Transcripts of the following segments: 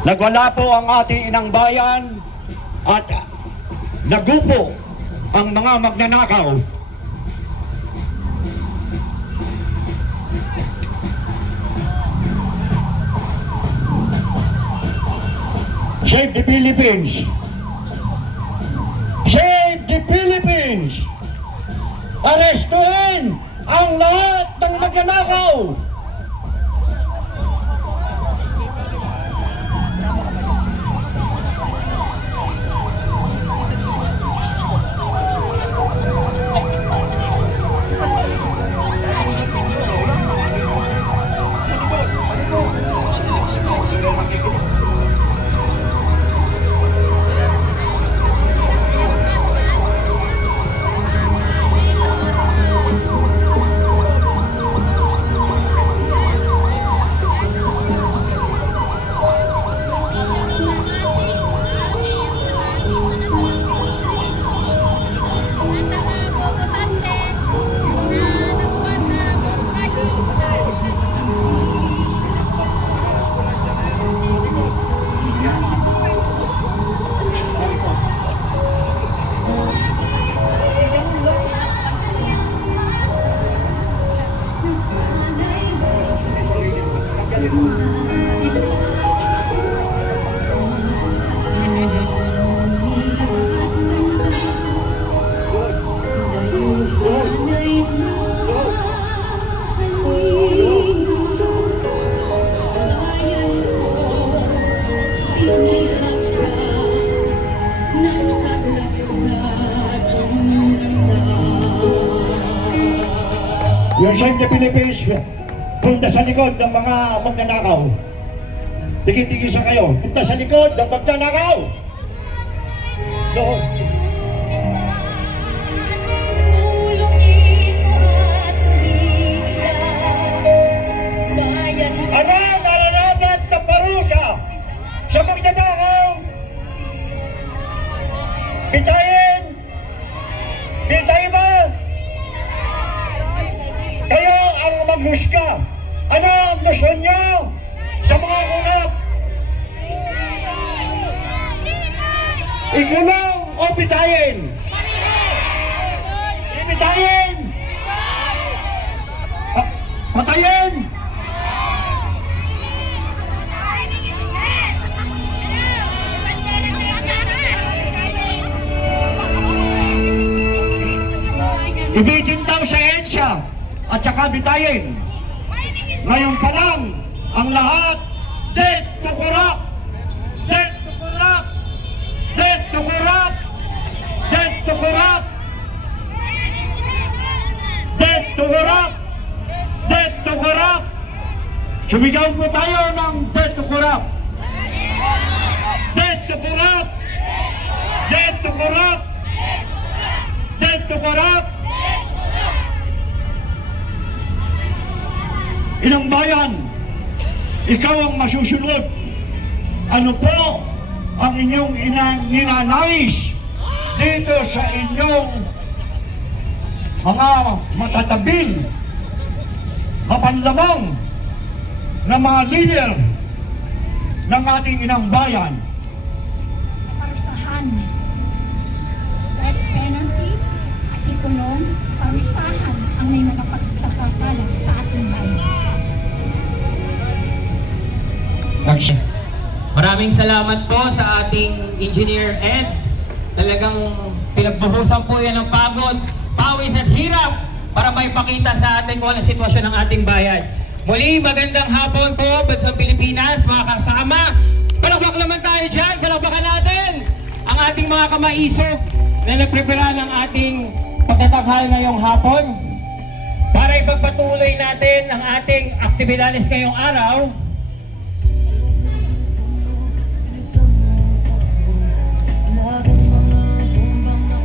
Nagwala po ang ating inang bayan at nagupo ang mga magnanakaw. Save the Philippines! Save the Philippines! Arestuhin ang lahat ng magnanakaw! Yung Save the Philippines, punta sa likod ng mga magnanakaw. Tigil-tigil kayo. Punta sa likod ng magnanakaw. Doon. Ano nararapat na parusa sa magnanakaw? Bitayin! Bitayin ba? Kayo ang maghusga. Ano ang gusto nyo sa mga kunap? Ikulong o bitayin? Ibitayin! Patayin! Ibitin daw sa EDSA at saka bitayin. Ngayon pa lang, ang lahat, death to corrupt! Death to corrupt! Death to corrupt! Death to corrupt! Death to corrupt! Death to corrupt! Sumigaw po tayo ng death to corrupt! Death to corrupt! Death to corrupt! Death to corrupt! Inang bayan, ikaw ang masusunod. Ano po ang inyong ninanais dito sa inyong mga matatabil, mapanlamang na mga leader ng ating inang bayan? Parusahan, death penalty at ikulong, parusahan ang may nakapagsapasalan sa ating bayan. Maraming salamat po sa ating Engineer Ed. Talagang pinagbuhusan po yan ng pagod, pawis at hirap para maipakita sa atin kung ano sitwasyon ng ating bayan. Muli, magandang hapon po, Bansang Pilipinas, mga kasama. Palakpak naman tayo dyan, palakpakan natin ang ating mga kamaiso na nagprepara ng ating pagtatanghal ngayong hapon para ipagpatuloy natin ang ating aktibidades ngayong araw.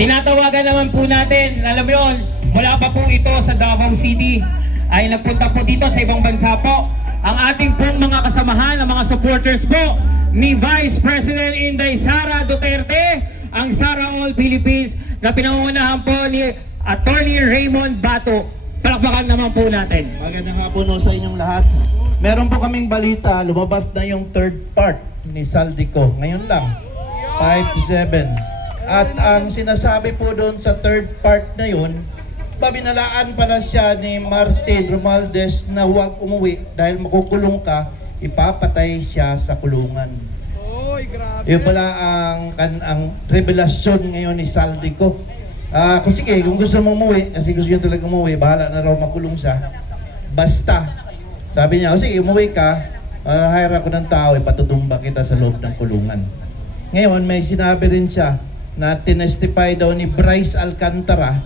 Tinatawagan naman po natin, alam mo yun, mula pa po ito sa Davao City, ay nagpunta po dito sa ibang bansa po. Ang ating pong mga kasamahan, ang mga supporters po ni Vice President Inday Sara Duterte, ang Sara All Philippines, na pinangunahan po ni Attorney Raymond Bato. Palakpakan naman po natin. Magandang hapon sa inyong lahat. Meron po kaming balita, lumabas na yung third part ni Saldico. Ngayon lang, 5 to 7. At ang sinasabi po doon sa third part na yun, babinalaan pala siya ni Martin Romualdez na huwag umuwi dahil makukulong ka, ipapatay siya sa kulungan. Oy, grabe. Yun pala ang revelasyon ngayon ni Saldico. Kung sige, kung gusto mo umuwi, kasi gusto niya talaga umuwi, bahala na raw makulong siya. Basta, sabi niya, sige, umuwi ka, hire ako ng tao, ipatutumba kita sa loob ng kulungan. Ngayon, may sinabi rin siya na tinestify daw ni Bryce Alcantara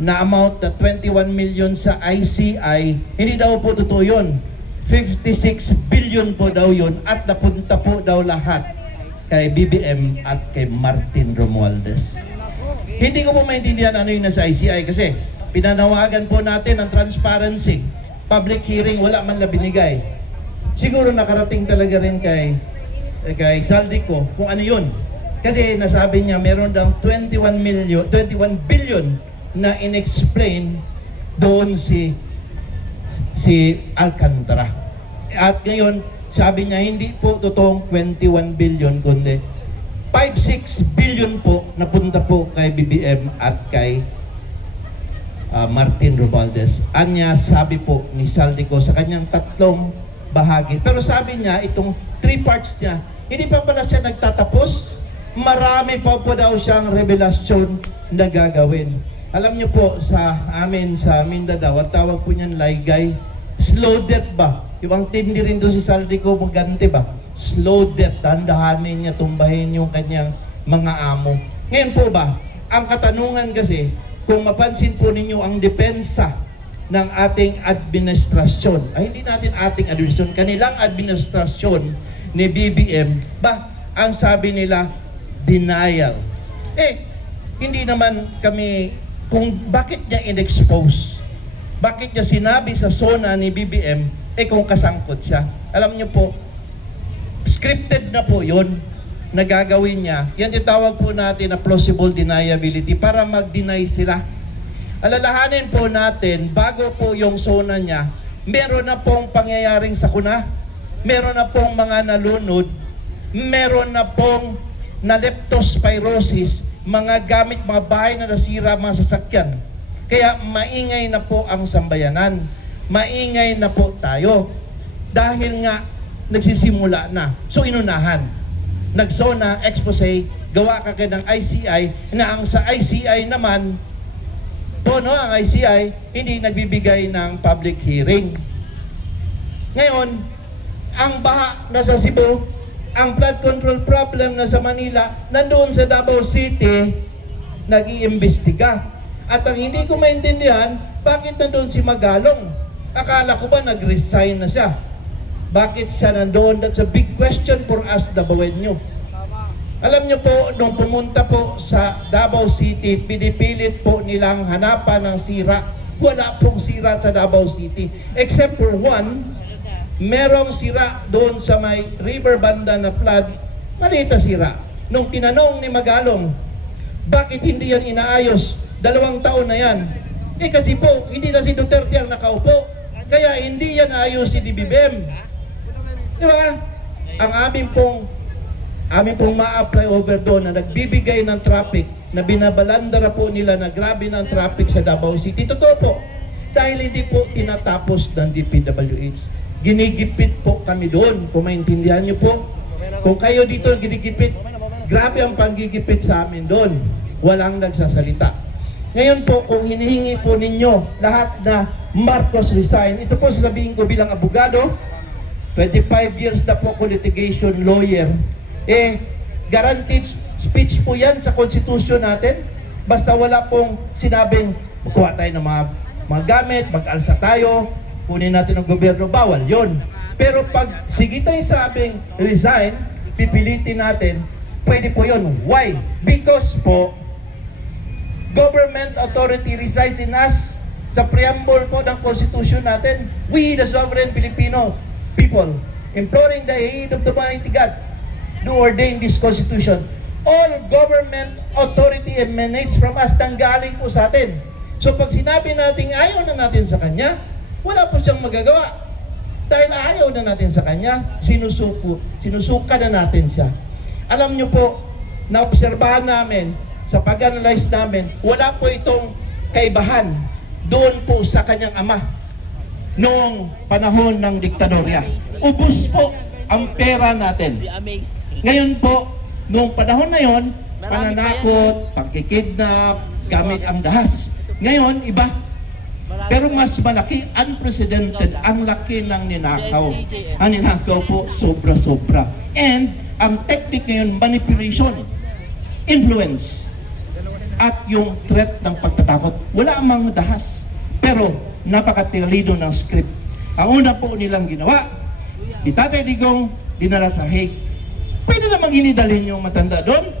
na amount na 21 million sa ICI, hindi daw po totoo yun. 56 billion po daw yun at napunta po daw lahat kay BBM at kay Martin Romualdez. Hindi ko po maintindihan ano yung nasa ICI kasi pinanawagan po natin ang transparency. Public hearing, wala man lang binigay. Siguro nakarating talaga rin kay Saldico kung ano yun. Kasi nasabi niya meron daw 21 billion na inexplain doon si Alcantara. At ngayon, sabi niya hindi po totoong 21 billion kundi 5-6 billion po napunta po kay BBM at kay Martin Romualdez. Anya sabi po ni Saldico sa kanyang tatlong bahagi. Pero sabi niya, itong 3 parts niya, hindi pa pala siya nagtatapos. Marami pa po daw siyang revelasyon na gagawin. Alam niyo po, sa amin, sa Mindanao, at tawag po niyan laygay, slow death ba? Yung tindi rin doon si Saldico, magante ba? Slow death, tandahanin niya, tumbahin yung kanyang mga amo. Ngayon po ba, ang katanungan kasi, kung mapansin po ninyo ang depensa ng ating administrasyon, ay hindi natin ating administrasyon, kanilang administrasyon ni BBM, ang sabi nila, denial. Hindi naman kami, kung bakit niya in-expose, bakit niya sinabi sa SONA ni BBM, kung kasangkot siya. Alam niyo po, scripted na po yun, na gagawin niya. Yan itawag po natin na plausible deniability para mag-deny sila. Alalahanin po natin, bago po yung SONA niya, meron na pong pangyayaring sakuna, meron na pong mga nalunod, meron na pong na leptospirosis, mga gamit, mga bahay na nasira, mga sasakyan. Kaya maingay na po ang sambayanan. Maingay na po tayo. Dahil nga, nagsisimula na. So, inunahan. Nagsona, expose, gawa ka kayo ng ICI, na ang sa ICI naman, ang ICI, hindi nagbibigay ng public hearing. Ngayon, ang baha na sa Cebu, ang flood control problem na sa Manila, nandoon sa Davao City, nag-iimbestiga. At ang hindi ko maintindihan, bakit nandoon si Magalong? Akala ko ba nag-resign na siya? Bakit siya nandoon? That's a big question for us, Davaoenyo. Alam niyo po, nung pumunta po sa Davao City, pinipilit po nilang hanapan ng sira. Wala pong sira sa Davao City. Except for one, merong sira doon sa may river banda na flood, maliit na sira. Nung tinanong ni Magalong, bakit hindi yan inaayos? 2 taon na yan. Kasi po, hindi na si Duterte ang nakaupo. Kaya hindi yan ayos si BBM. Di ba? Ang amin pong ma-apply over doon na nagbibigay ng traffic, na binabalandara po nila na grabe ng traffic sa Davao City. Totoo po. Dahil hindi po tinatapos ng DPWH. Ginigipit po kami doon. Kung maintindihan niyo po, kung kayo dito ginigipit, grabe ang panggigipit sa amin doon. Walang nagsasalita. Ngayon po, kung hinihingi po ninyo lahat na Marcos resign, ito po sasabihin ko bilang abogado, 25 years na po ako litigation lawyer, guaranteed speech po yan sa konstitusyon natin. Basta wala pong sinabing, magkuha tayo ng mga gamit, mag-alsa tayo, kunin natin ang gobyerno, bawal yon. Pero pag sige tayo sabing resign, pipilitin natin, pwede po yon. Why? Because po, government authority resides in us. Sa preamble po ng Constitution natin, we the sovereign Filipino people, imploring the aid of the Almighty God, do ordain this Constitution. All government authority emanates from us, tanggaling po sa atin. So pag sinabi natin ayaw na natin sa Kanya, wala po siyang magagawa. Dahil ayaw na natin sa kanya, sinusuka na natin siya. Alam nyo po, naobserbahan namin, sa pag-analyze namin, wala po itong kaibahan doon po sa kanyang ama noong panahon ng diktadorya. Ubus po ang pera natin. Ngayon po, noong panahon na yon, pananakot, pagkikidnap, gamit ang dahas. Ngayon, iba. Pero mas malaki, unprecedented, ang laki ng ninakaw. Ang ninakaw po, sobra-sobra. And, ang technique ngayon, manipulation, influence, at yung threat ng pagtatakot. Wala amang dahas. Pero, napakatilido ng script. Ang una po nilang ginawa, si Tatay Digong, dinala sa Hague. Pwede namang inidalhin yung matanda doon.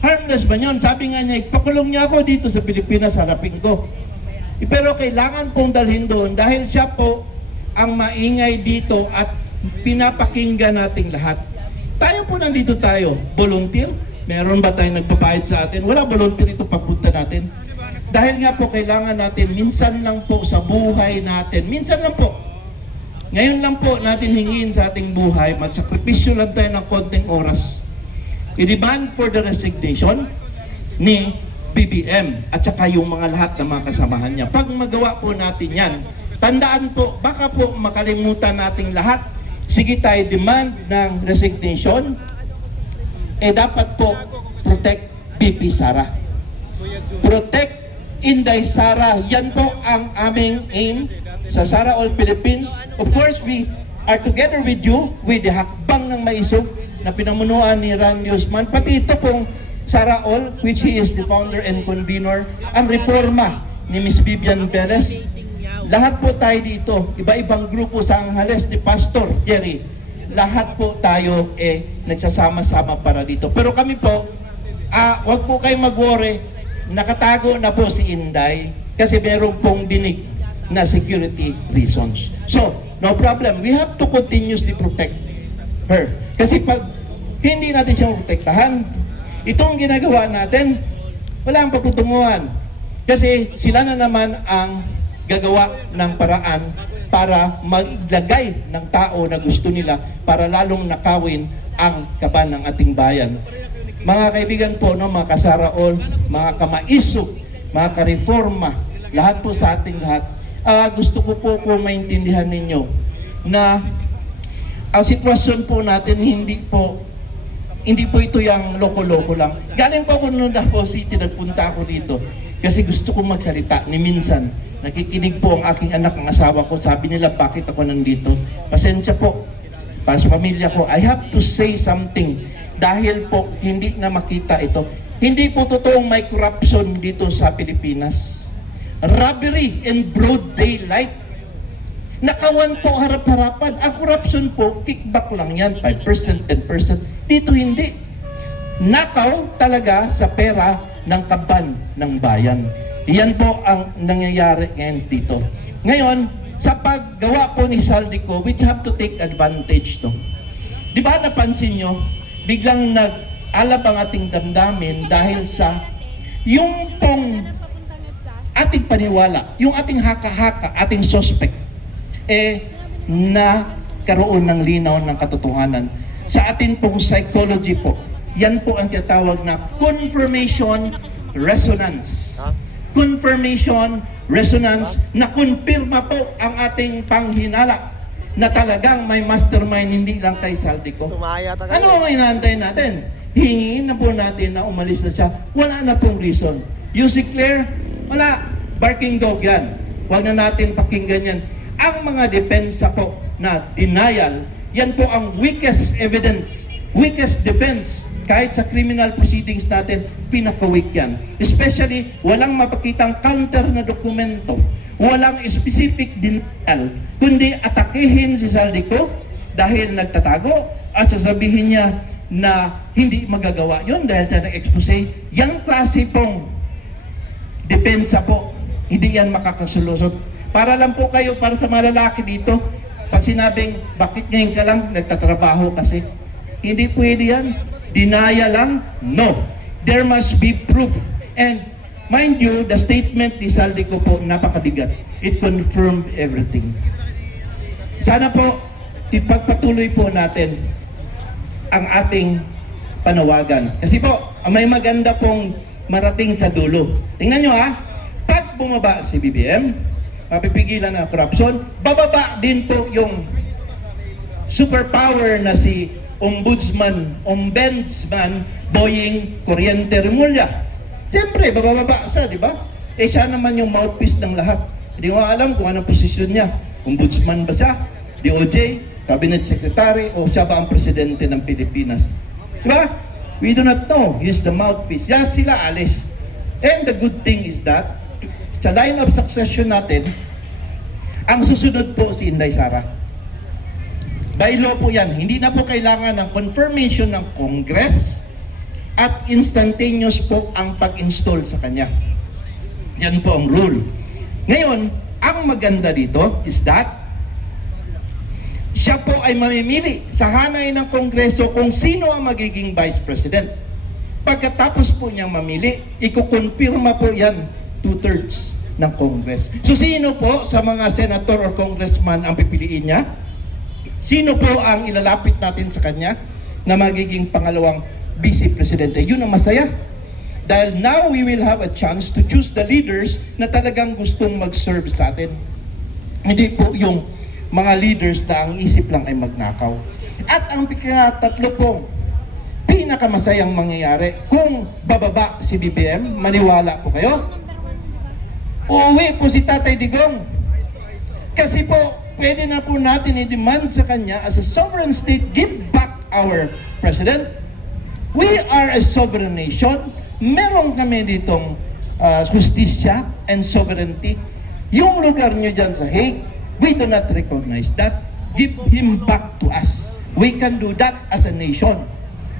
Harmless ba yun? Sabi nga niya, ipakulong niya ako dito sa Pilipinas, harapin ko. Pero kailangan pong dalhin doon dahil siya po ang maingay dito at pinapakinggan nating lahat. Tayo po nandito tayo, volunteer. Meron ba tayong nagbabayad sa atin? Wala volunteer ito pagpunta natin. Dahil nga po kailangan natin, minsan lang po sa buhay natin, minsan lang po. Ngayon lang po natin hingin sa ating buhay, magsakripisyo lang tayo ng konting oras. I-demand for the resignation ni BBM at saka yung mga lahat ng mga kasamahan niya. Pag magawa po natin yan, tandaan po, baka po makalimutan nating lahat. Sige tayo demand ng resignation, dapat po protect BP Sara. Protect Inday Sara. Yan po ang aming aim sa Sara All Philippines. Of course, we are together with you with the hakbang ng maisog na pinamunuan ni Randy Usman. Pati ito pong Sara All, which he is the founder and convener, ang reforma ni Miss Vivian Perez. Lahat po tayo dito, iba-ibang grupo sa Angeles ni Pastor Jerry. Lahat po tayo nagsasama-sama para dito. Pero kami po, wag po kayong mag-worry, nakatago na po si Inday kasi meron pong dinig na security reasons. So, no problem. We have to continuously protect her. Kasi pag hindi natin siya protektahan, itong ginagawa natin, wala ang pagtutunguhan. Kasi sila na naman ang gagawa ng paraan para maglagay ng tao na gusto nila para lalong nakawin ang kaban ng ating bayan. Mga kaibigan po, no, mga kasaraol, mga kamaisog, mga kareforma, lahat po sa ating lahat, gusto ko po maintindihan ninyo na ang sitwasyon po natin hindi po ito yung loko-loko lang. Galing po ako noong Davao City, nagpunta ako dito kasi gusto kong magsalita ni minsan. Nakikinig po ang aking anak, ang asawa ko, sabi nila bakit ako nandito. Pasensya po, para sa pamilya ko, I have to say something dahil po hindi na makita ito. Hindi po totoong may corruption dito sa Pilipinas. Robbery in broad daylight. Nakawan po harap-harapan. Ang corruption po, kickback lang yan, 5%, 10%. Dito hindi. Nakaw talaga sa pera ng kaban ng bayan. Iyan po ang nangyayari ngayon dito. Ngayon, sa paggawa po ni Saldico, we have to take advantage to. Di ba napansin nyo, biglang nag-alab ang ating damdamin dahil sa yung pong ating paniwala, yung ating haka-haka, ating suspect, na karoon ng linaw ng katotohanan. Sa atin pong psychology po, yan po ang tinatawag na confirmation resonance. Confirmation resonance na kumpirma po ang ating panghinala na talagang may mastermind, hindi lang kay Saldico. Ano ang inaantay natin? Hingin na po natin na umalis na siya. Wala na pong reason. You see Claire, wala. Barking dog yan. Huwag na natin pakinggan yan. Ang mga depensa po na denial, yan po ang weakest evidence, weakest defense. Kahit sa criminal proceedings natin, pinaka-weak yan. Especially, walang mapakitang counter na dokumento, walang specific denial, kundi atakihin si Saldico dahil nagtatago at sasabihin niya na hindi magagawa yon dahil siya nag-expose. Yang klase pong depensa po, hindi yan makakasolusyon. Para lang po kayo, para sa mga lalaki dito, pag sinabing, bakit ngayon ka lang nagtatrabaho kasi? Hindi pwede yan. Denial lang? No. There must be proof. And mind you, the statement ni Saldico po, napakabigat. It confirmed everything. Sana po, ipagpatuloy po natin ang ating panawagan. Kasi po, may maganda pong marating sa dulo. Tingnan nyo ha, pag bumaba si BBM, mapipigilan na corruption, bababa din po yung superpower na si Ombudsman Boying Kuryente Remulla. Siyempre, bababa siya, di ba? Eh siya naman yung mouthpiece ng lahat. Hindi ko alam kung anong posisyon niya. Ombudsman ba siya? DOJ? Cabinet Secretary? O siya ba ang presidente ng Pilipinas? Di ba? We do not know. He's the mouthpiece. Yan sila alis. And the good thing is that sa line of succession natin, ang susunod po si Inday Sara. By law po yan. Hindi na po kailangan ng confirmation ng Congress at instantaneous po ang pag-install sa kanya. Yan po ang rule. Ngayon, ang maganda dito is that siya po ay mamimili sa hanay ng Kongreso kung sino ang magiging Vice President. Pagkatapos po niyang mamili, ikukonfirma po yan 2/3 ng Congress. So sino po sa mga senator or congressman ang pipiliin niya? Sino po ang ilalapit natin sa kanya na magiging pangalawang Vice Presidente? Yun ang masaya. Dahil now we will have a chance to choose the leaders na talagang gustong mag-serve sa atin. Hindi po yung mga leaders na ang isip lang ay magnakaw. At ang tatlo pong pinakamasayang mangyayari kung bababa si BBM, maniwala po kayo, uuwi po si Tatay Digong. Kasi po, pwede na po natin i-demand sa kanya as a sovereign state, give back our president. We are a sovereign nation. Meron kami ditong justisya and sovereignty. Yung lugar nyo dyan sa Hague, we do not recognize that. Give him back to us. We can do that as a nation.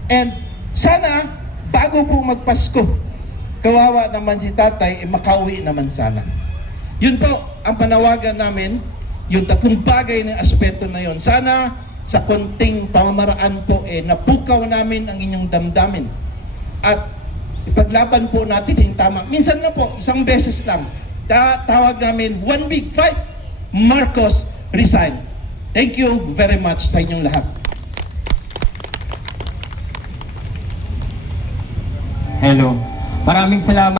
And sana, bago po magpasko, kawawa naman si tatay, makauwi naman sana. Yun po, ang panawagan namin, yung tatlong bagay na aspeto na yun. Sana, sa konting pamamaraan po, napukaw namin ang inyong damdamin. At ipaglaban po natin yung tama. Minsan na po, isang beses lang. Tawag namin, one big fight, Marcos resign. Thank you very much sa inyong lahat. Hello. Maraming salamat.